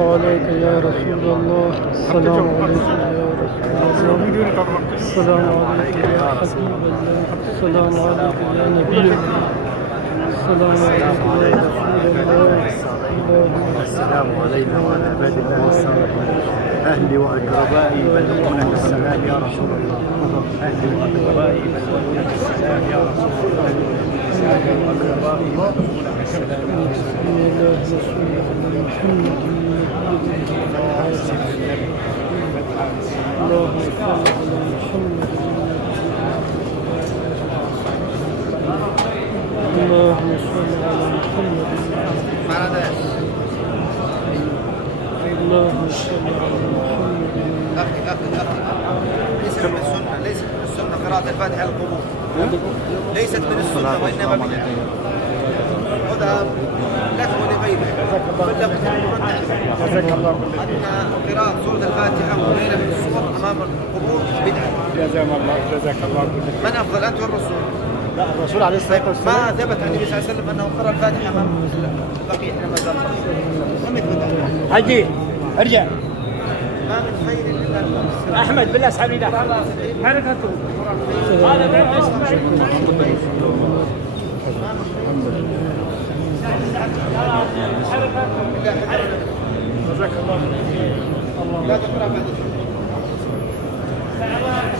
عليك يا رسول الله. السلام عليك يا رسول الله. السلام عليك يا حبيب الله. السلام عليك يا نبي الله. السلام عليك يا رسول الله. السلام علينا وعلى عباد الله الصالحين. أهلي وأقربائي يبلغون السلام يا رسول الله. أهلي وأقربائي يبلغون السلام يا رسول الله. أهلي وأقربائي يبلغون السلام يا رسول الله. اللهم صل على محمد. اللهم صل على محمد. اللهم صل على محمد. ليست من السنة قراءة الفاتحة على القبور. ليست من السنة وإنما بدعة. خذها لك ولغيرك. جزاك الله أن قراءة سورة الفاتحة وغيرها من السور أمام القبور بدعة. جزاك الله من أفضل أنت والرسول؟ لا، الرسول عليه الصلاة والسلام ما ثبت عن النبي صلى الله عليه وسلم أنه قرأ الفاتحة أمام البقيع لما زال حجي ارجع. ما من خير إلا أحمد بالله اسحب لي حركته. هذا بيع اسماعيل. جزاك الله. لا تقرأ بعد